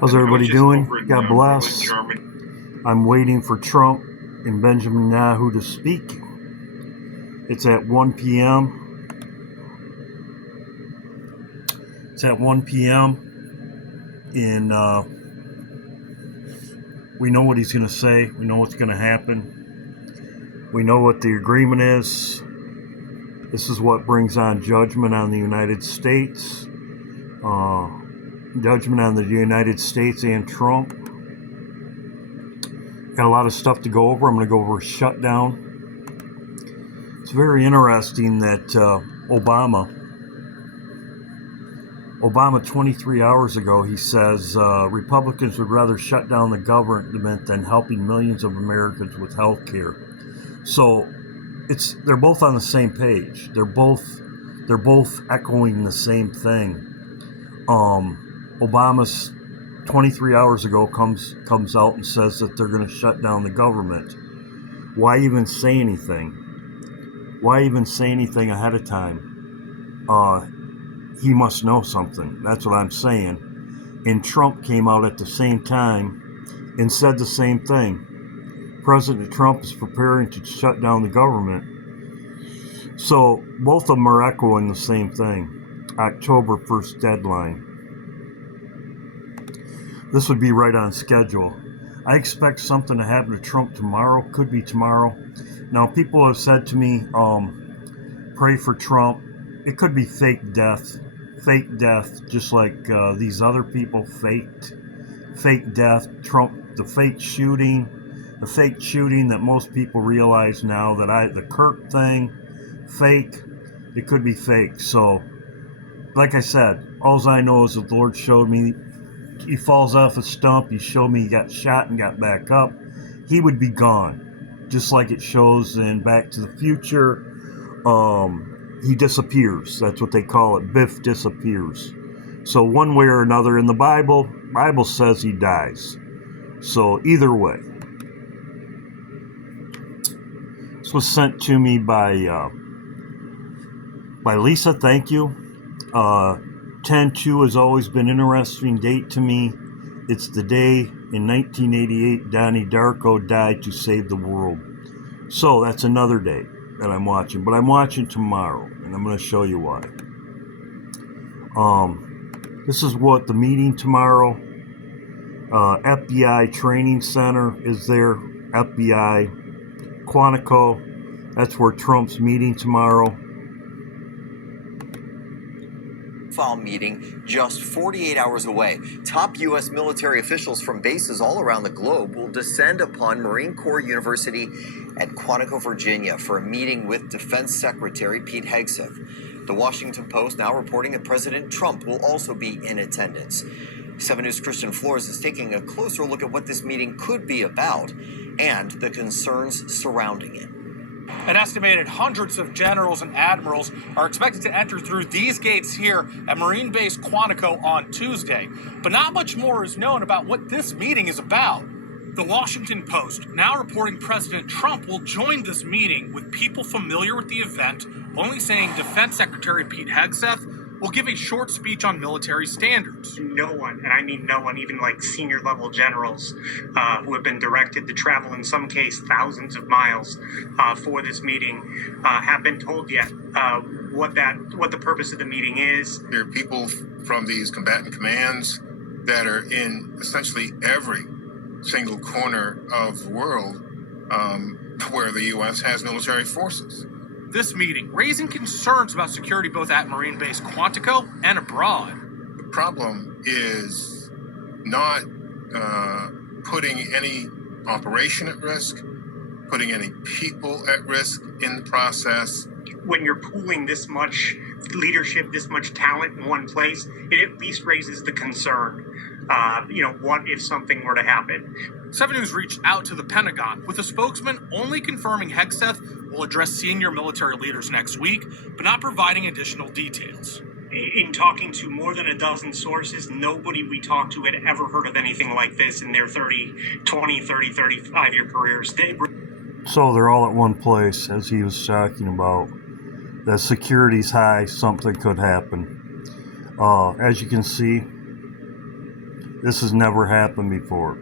How's everybody doing? God bless. I'm waiting for Trump and Benjamin Netanyahu to speak. It's at 1 p.m. It's at 1 p.m. and we know what he's going to say. We know what's going to happen. We know what the agreement is. This is what brings on judgment on the United States. Judgment on the United States and Trump. Got a lot of stuff to go over. I'm going to go over Shutdown. It's very interesting that Obama 23 hours ago, he says Republicans would rather shut down the government than helping millions of Americans with health care. So they're both on the same page. They're both echoing the same thing. Obama's 23 hours ago comes out and says that they're going to shut down the government. Why even say anything? Why even say anything ahead of time? He must know something. That's what I'm saying. And Trump came out at the same time and said the same thing. President Trump is preparing to shut down the government. So both of them are echoing the same thing. October 1st deadline. This would be right on schedule. I expect something to happen to Trump tomorrow. Could be tomorrow. Now, people have said to me, pray for Trump. It could be fake death. Fake death, just like these other people faked. Fake death. Trump, the fake shooting that most people realize now that the Kirk thing, fake. It could be fake. So, like I said, all I know is that the Lord showed me. He falls off a stump. He showed me he got shot and got back up. He would be gone. Just like it shows in Back to the Future. He disappears. That's what they call it. Biff disappears. So one way or another in the Bible says he dies. So either way. This was sent to me by Lisa. Thank you. 10/2 has always been an interesting date to me. It's the day in 1988 Donnie Darko died to save the world. So that's another day that I'm watching. But I'm watching tomorrow, and I'm going to show you why. This is what the meeting tomorrow. FBI Training Center is there. FBI. Quantico. That's where Trump's meeting tomorrow. File meeting just 48 hours away. Top U.S. military officials from bases all around the globe will descend upon Marine Corps University at Quantico, Virginia for a meeting with Defense Secretary Pete Hegseth. The Washington Post now reporting that President Trump will also be in attendance. 7 News' Christian Flores is taking a closer look at what this meeting could be about and the concerns surrounding it. An estimated hundreds of generals and admirals are expected to enter through these gates here at Marine Base Quantico on Tuesday. But not much more is known about what this meeting is about. The Washington Post now reporting President Trump will join this meeting with people familiar with the event, only saying Defense Secretary Pete Hegseth will give a short speech on military standards. No one, and I mean no one, even like senior level generals who have been directed to travel in some case thousands of miles for this meeting have been told yet what the purpose of the meeting is. There are people from these combatant commands that are in essentially every single corner of the world where the U.S. has military forces. This meeting raising concerns about security both at Marine Base Quantico and abroad. The problem is not putting any operation at risk, putting any people at risk in the process. When you're pooling this much leadership, this much talent in one place, it at least raises the concern. What if something were to happen? 7 News reached out to the Pentagon, with a spokesman only confirming Hegseth will address senior military leaders next week, but not providing additional details. In talking to more than a dozen sources, nobody we talked to had ever heard of anything like this in their 35-year careers. So they're all at one place, as he was talking about. The security's high, something could happen. As you can see, This has never happened before.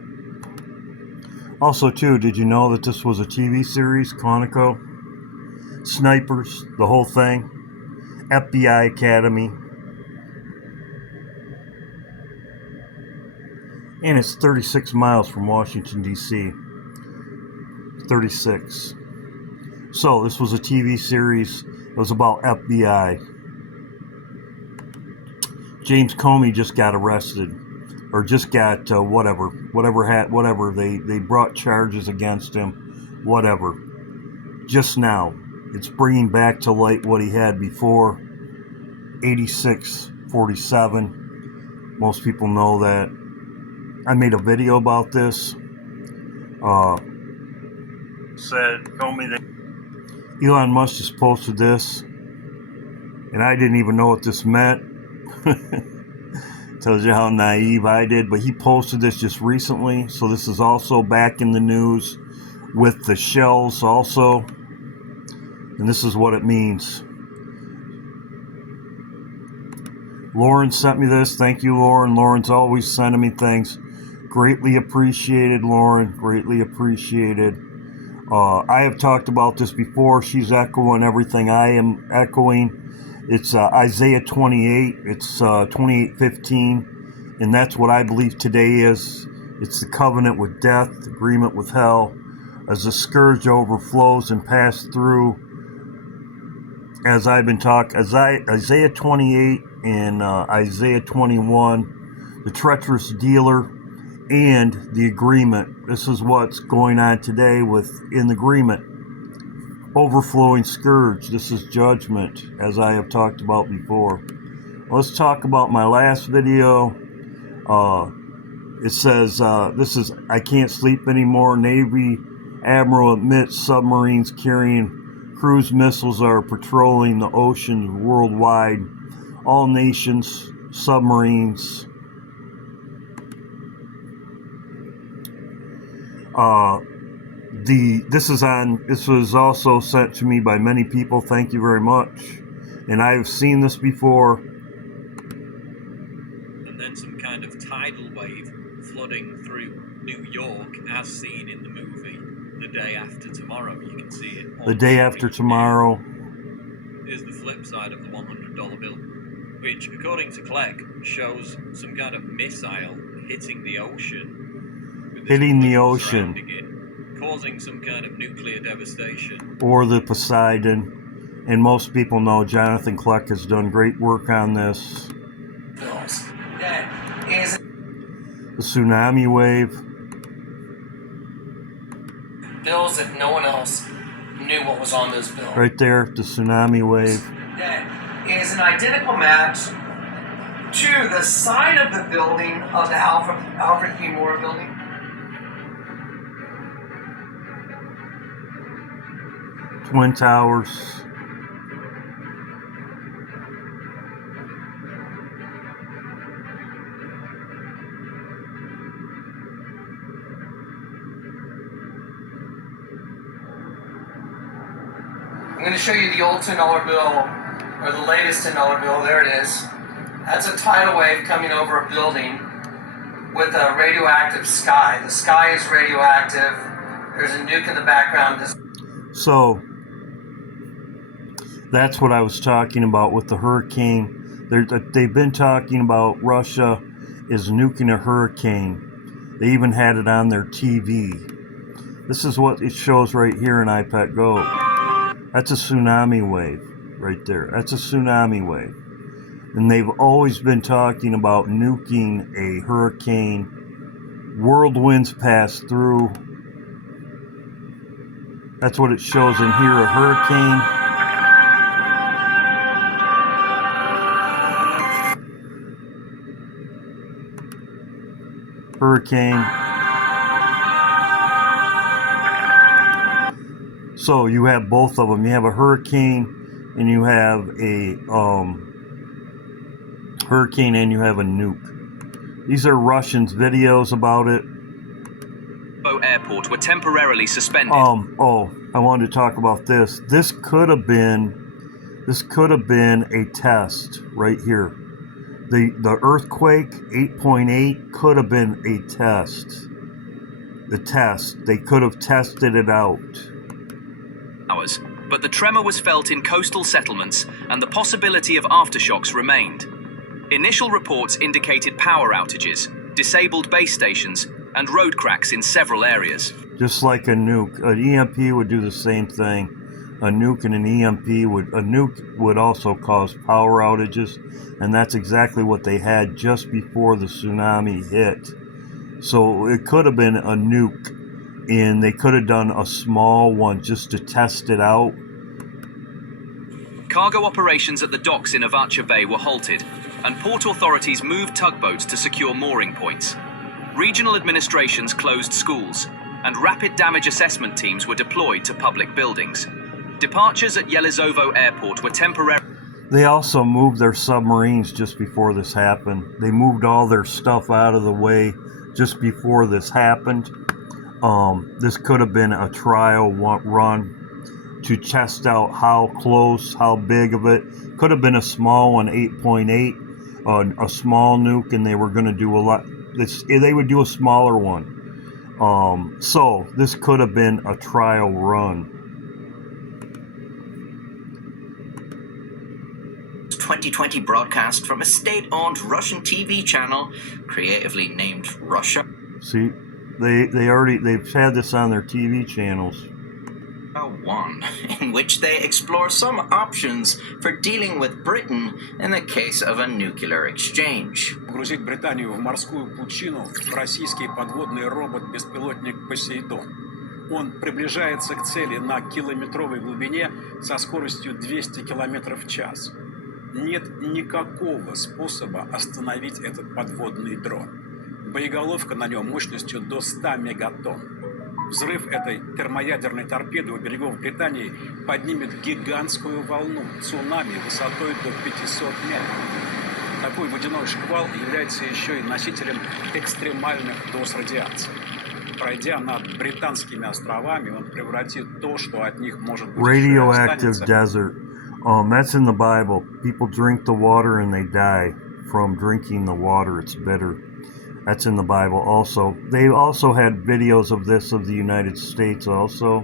Also, too, did you know that this was a TV series, Quantico? Snipers, the whole thing. FBI Academy. And it's 36 miles from Washington, D.C. 36. So, this was a TV series. It was about FBI. James Comey just got arrested. Or just got whatever. They brought charges against him. Whatever. Just now. It's bringing back to light what he had before. 86-47. Most people know that. I made a video about this. Told me that Elon Musk just posted this, and I didn't even know what this meant. Tells you how naive I did, but he posted this just recently, so this is also back in the news with the shells also, and this is what it means. Lauren sent me this. Thank you, Lauren. Lauren's always sending me things. Greatly appreciated, Lauren. Greatly appreciated. I have talked about this before. She's echoing everything I am echoing. It's Isaiah 28. It's 28:15. And that's what I believe today is. It's the covenant with death, agreement with hell. As the scourge overflows and passes through, as I've been talking, Isaiah 28 and Isaiah 21, the treacherous dealer, and the agreement. This is what's going on today in the agreement. Overflowing scourge. This is judgment, as I have talked about before. Let's talk about my last video. It says, this is, I can't sleep anymore. Navy Admiral admits submarines carrying cruise missiles are patrolling the oceans worldwide. All nations, submarines. This was also sent to me by many people. Thank you very much. And I've seen this before. And then some kind of tidal wave flooding through New York, as seen in the movie The Day After Tomorrow. You can see it. The Day After Tomorrow. Here's the flip side of the $100 bill, which, according to Clegg, shows some kind of missile hitting the ocean. Hitting the ocean. Causing some kind of nuclear devastation. Or the Poseidon. And most people know Jonathan Clegg has done great work on this. The tsunami wave. Bills that no one else knew what was on those bills. Right there, the tsunami wave. That is an identical match to the side of the building of the Alfred P. Moore building. Twin Towers. I'm going to show you the old $10 bill, or the latest $10 bill. There it is. That's a tidal wave coming over a building with a radioactive sky. The sky is radioactive. There's a nuke in the background. So, that's what I was talking about with the hurricane. They've been talking about Russia is nuking a hurricane. They even had it on their TV. This is what it shows right here in iPad Go. That's a tsunami wave right there. That's a tsunami wave. And they've always been talking about nuking a hurricane. Whirlwinds pass through. That's what it shows in here, a hurricane. Hurricane. So you have both of them. You have a hurricane and you have a hurricane and you have a nuke. These are Russians' videos about it. Airport were temporarily suspended. I wanted to talk about this. This could have been a test right here. The earthquake 8.8 could have been a test. They could have tested it out. Hours, but the tremor was felt in coastal settlements and the possibility of aftershocks remained. Initial reports indicated power outages, disabled base stations, and road cracks in several areas. Just like a nuke, an EMP would do the same thing. A nuke and an EMP would also cause power outages, and that's exactly what they had just before the tsunami hit. So it could have been a nuke, and they could have done a small one just to test it out. Cargo operations at the docks in Avacha Bay were halted, and port authorities moved tugboats to secure mooring points. Regional administrations closed schools, and rapid damage assessment teams were deployed to public buildings. Departures at Yelizovo Airport were temporary. They also moved their submarines just before this happened. They moved all their stuff out of the way just before this happened. This could have been a trial run to test out how close, how big of it. Could have been a small one, 8.8, a small nuke, and they were going to do a lot. They would do a smaller one. So this could have been a trial run. 2020 broadcast from a state-owned Russian TV channel, creatively named Russia. See, they've had this on their TV channels. One, in which they explore some options for dealing with Britain in the case of a nuclear exchange. Погрузить Британию в морскую пучину российский подводный робот-беспилотник «Посейдон». Он приближается к цели на километровой глубине со скоростью 200 км в час. Нет никакого способа остановить этот подводный дрон. Боеголовка на нем мощностью до 100 мегатонн. Взрыв этой термоядерной торпеды у берегов Британии поднимет гигантскую волну цунами высотой до 500 метров. Такой водяной шквал является еще и носителем экстремальных доз радиации. Пройдя над британскими островами, он превратит то, что от них может быть Radioactive desert. That's in the Bible. People drink the water and they die from drinking the water. It's bitter. That's in the Bible also. They also had videos of this of the United States also.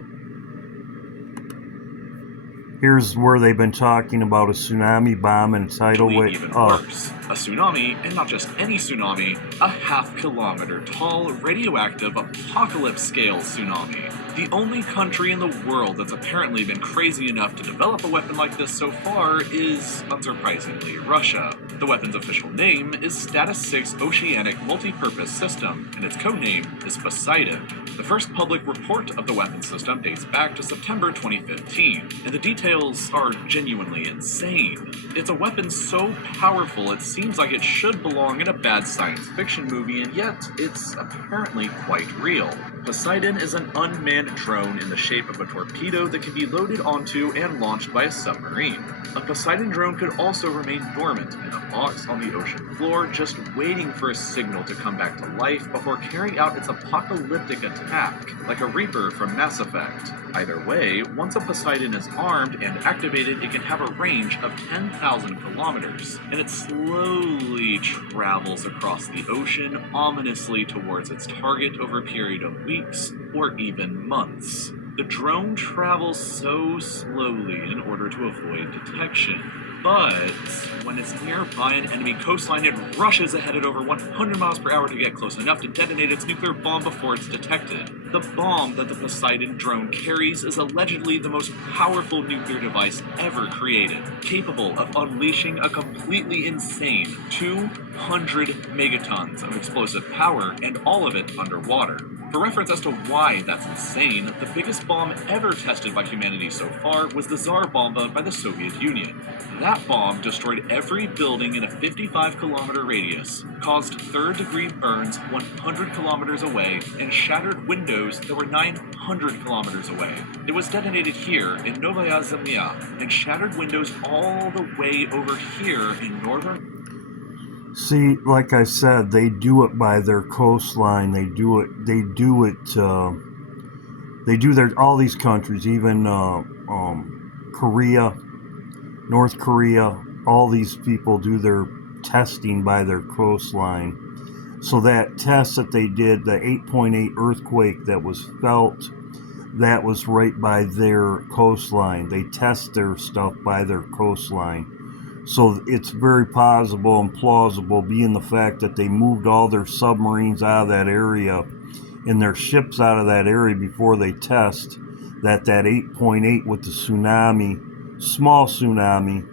Here's where they've been talking about a tsunami bomb and a tidal wave. Even worse, a tsunami, and not just any tsunami, a half-kilometer tall, radioactive, apocalypse-scale tsunami. The only country in the world that's apparently been crazy enough to develop a weapon like this so far is, unsurprisingly, Russia. The weapon's official name is Status 6 Oceanic Multipurpose System, and its codename is Poseidon. The first public report of the weapon system dates back to September 2015, and the details are genuinely insane. It's a weapon so powerful it seems like it should belong in a bad science fiction movie, and yet it's apparently quite real. Poseidon is an unmanned drone in the shape of a torpedo that can be loaded onto and launched by a submarine. A Poseidon drone could also remain dormant in a box on the ocean floor, just waiting for a signal to come back to life before carrying out its apocalyptic attack, like a Reaper from Mass Effect. Either way, once a Poseidon is armed and activated, it can have a range of 10,000 kilometers, and it slowly travels across the ocean ominously towards its target over a period of weeks or even months. The drone travels so slowly in order to avoid detection, but when it's nearby an enemy coastline, it rushes ahead at over 100 miles per hour to get close enough to detonate its nuclear bomb before it's detected. The bomb that the Poseidon drone carries is allegedly the most powerful nuclear device ever created, capable of unleashing a completely insane 200 megatons of explosive power, and all of it underwater. For reference as to why that's insane, the biggest bomb ever tested by humanity so far was the Tsar Bomba by the Soviet Union. That bomb destroyed every building in a 55-kilometer radius, caused third-degree burns 100 kilometers away, and shattered windows that were 900 kilometers away. It was detonated here in Novaya Zemlya and shattered windows all the way over here in northern... See, like I said, they do it by their coastline. They do all these countries, even Korea, North Korea, all these people do their testing by their coastline. So that test that they did, the 8.8 earthquake that was felt, that was right by their coastline. They test their stuff by their coastline. So it's very possible and plausible, being the fact that they moved all their submarines out of that area and their ships out of that area before they test, that 8.8 with the tsunami, small tsunami,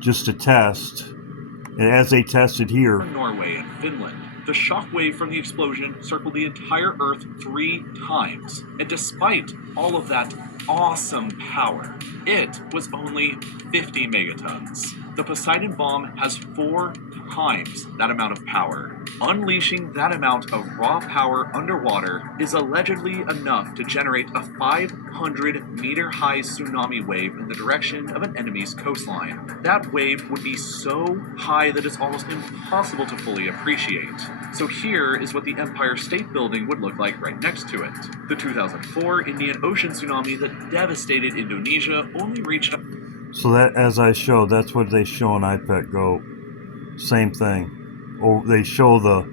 just to test. And as they tested here, Norway and Finland, the shockwave from the explosion circled the entire Earth 3 times. And despite all of that awesome power, it was only 50 megatons. The Poseidon bomb has 4 times that amount of power. Unleashing that amount of raw power underwater is allegedly enough to generate a 500-meter-high tsunami wave in the direction of an enemy's coastline. That wave would be so high that it's almost impossible to fully appreciate. So here is what the Empire State Building would look like right next to it. The 2004 Indian Ocean tsunami that devastated Indonesia only reached a... So that, as I showed, that's what they show on iPad Go. Same thing. Or they show the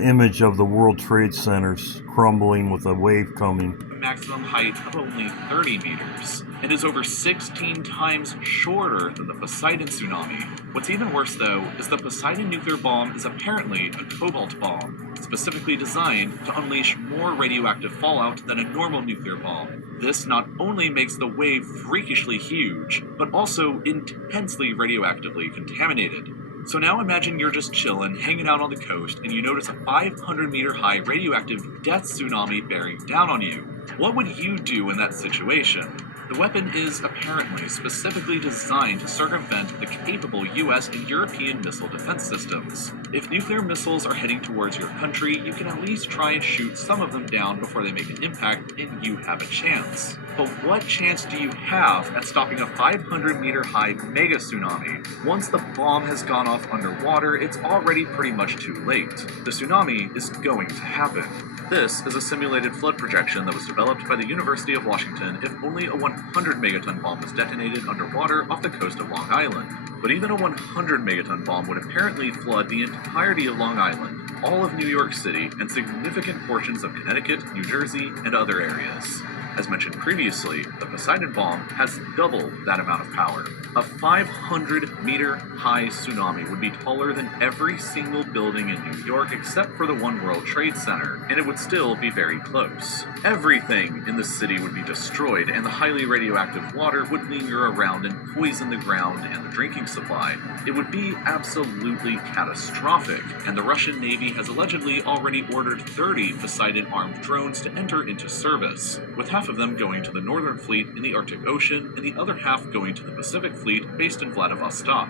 image of the World Trade Centers crumbling with a wave coming. a maximum height of only 30 meters, and is over 16 times shorter than the Poseidon tsunami. What's even worse, though, is the Poseidon nuclear bomb is apparently a cobalt bomb, specifically designed to unleash more radioactive fallout than a normal nuclear bomb. This not only makes the wave freakishly huge, but also intensely radioactively contaminated. So now imagine you're just chillin', hanging out on the coast, and you notice a 500-meter high radioactive death tsunami bearing down on you. What would you do in that situation? The weapon is apparently specifically designed to circumvent the capable US and European missile defense systems. If nuclear missiles are heading towards your country, you can at least try and shoot some of them down before they make an impact, and you have a chance. But what chance do you have at stopping a 500-meter high mega tsunami? Once the bomb has gone off underwater, it's already pretty much too late. The tsunami is going to happen. This is a simulated flood projection that was developed by the University of Washington if only a 100 megaton bomb was detonated underwater off the coast of Long Island. But even a 100 megaton bomb would apparently flood the entirety of Long Island, all of New York City, and significant portions of Connecticut, New Jersey, and other areas. As mentioned previously, the Poseidon bomb has double that amount of power. A 500-meter high tsunami would be taller than every single building in New York except for the One World Trade Center, and it would still be very close. Everything in the city would be destroyed, and the highly radioactive water would linger around and poison the ground and the drinking supply. It would be absolutely catastrophic, and the Russian Navy has allegedly already ordered 30 Poseidon-armed drones to enter into service, with half of them going to the Northern Fleet in the Arctic Ocean and the other half going to the Pacific Fleet based in Vladivostok.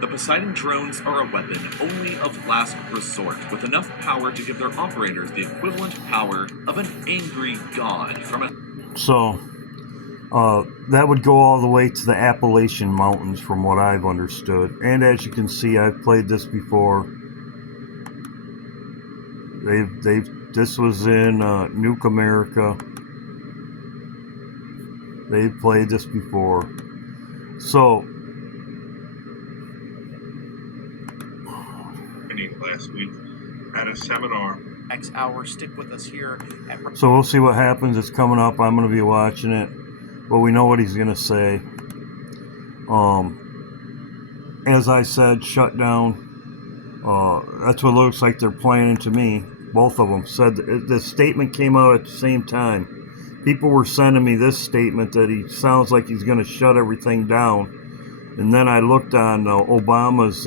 The Poseidon drones are a weapon only of last resort, with enough power to give their operators the equivalent power of an angry god from a... So, that would go all the way to the Appalachian Mountains from what I've understood. And as you can see, I've played this before. This was in Nuke America. They've played this before. So, last week at a seminar. Next hour, stick with us here at... So we'll see what happens. It's coming up. I'm going to be watching it. But we know what he's going to say. As I said, Shutdown. That's what it looks like they're planning to me. Both of them said the statement came out at the same time. People were sending me this statement that he sounds like he's going to shut everything down. And then I looked on Obama's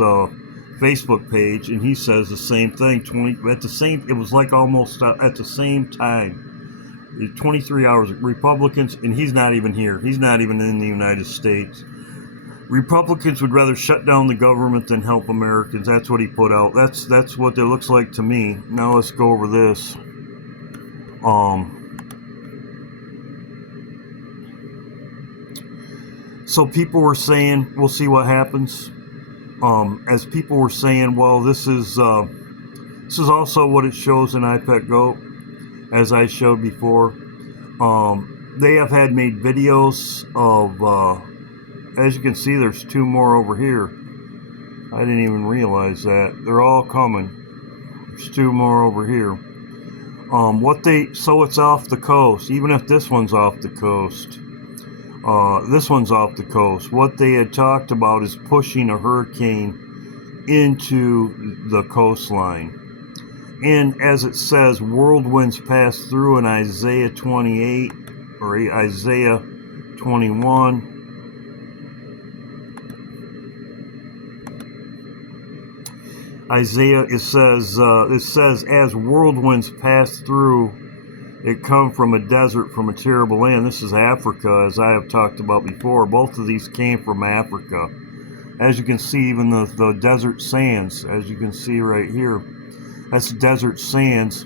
Facebook page, and he says the same thing. It was like almost at the same time. 23 hours. Republicans, and he's not even here. He's not even in the United States. Republicans would rather shut down the government than help Americans. That's what he put out. That's what it looks like to me. Now let's go over this. So people were saying, we'll see what happens. As people were saying, well, this is also what it shows in iPad Go, as I showed before. They have had made videos of, as you can see, there's two more over here. I didn't even realize that. They're all coming. There's two more over here. So it's off the coast. Even if this one's off the coast, this one's off the coast. What they had talked about is pushing a hurricane into the coastline. And as it says, whirlwinds pass through in Isaiah 28 or Isaiah 21. Isaiah, it says, as whirlwinds pass through, it come from a desert, from a terrible land. This is Africa, as I have talked about before. Both of these came from Africa. As you can see, even the desert sands, as you can see right here, that's desert sands.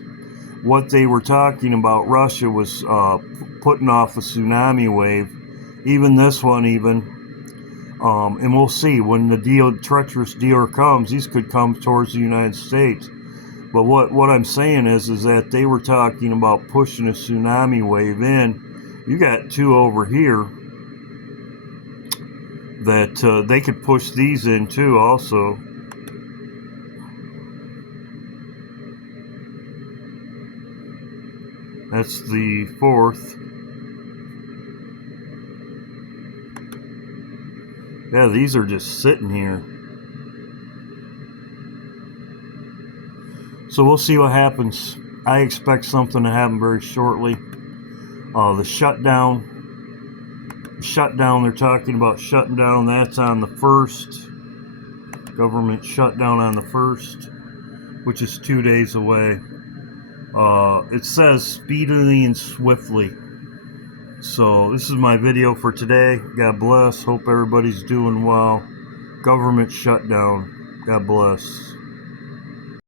What they were talking about, Russia was putting off a tsunami wave. Even this one, and we'll see when the treacherous deal comes. These could come towards the United States. But what I'm saying is that they were talking about pushing a tsunami wave in. You got two over here that they could push these in too also. That's the fourth. Yeah, these are just sitting here. So we'll see what happens. I expect something to happen very shortly. The shutdown, they're talking about shutting down. That's on the 1st. Government shutdown on the 1st, which is 2 days away. It says speedily and swiftly. So this is my video for today. God bless. Hope everybody's doing well. Government shutdown. God bless.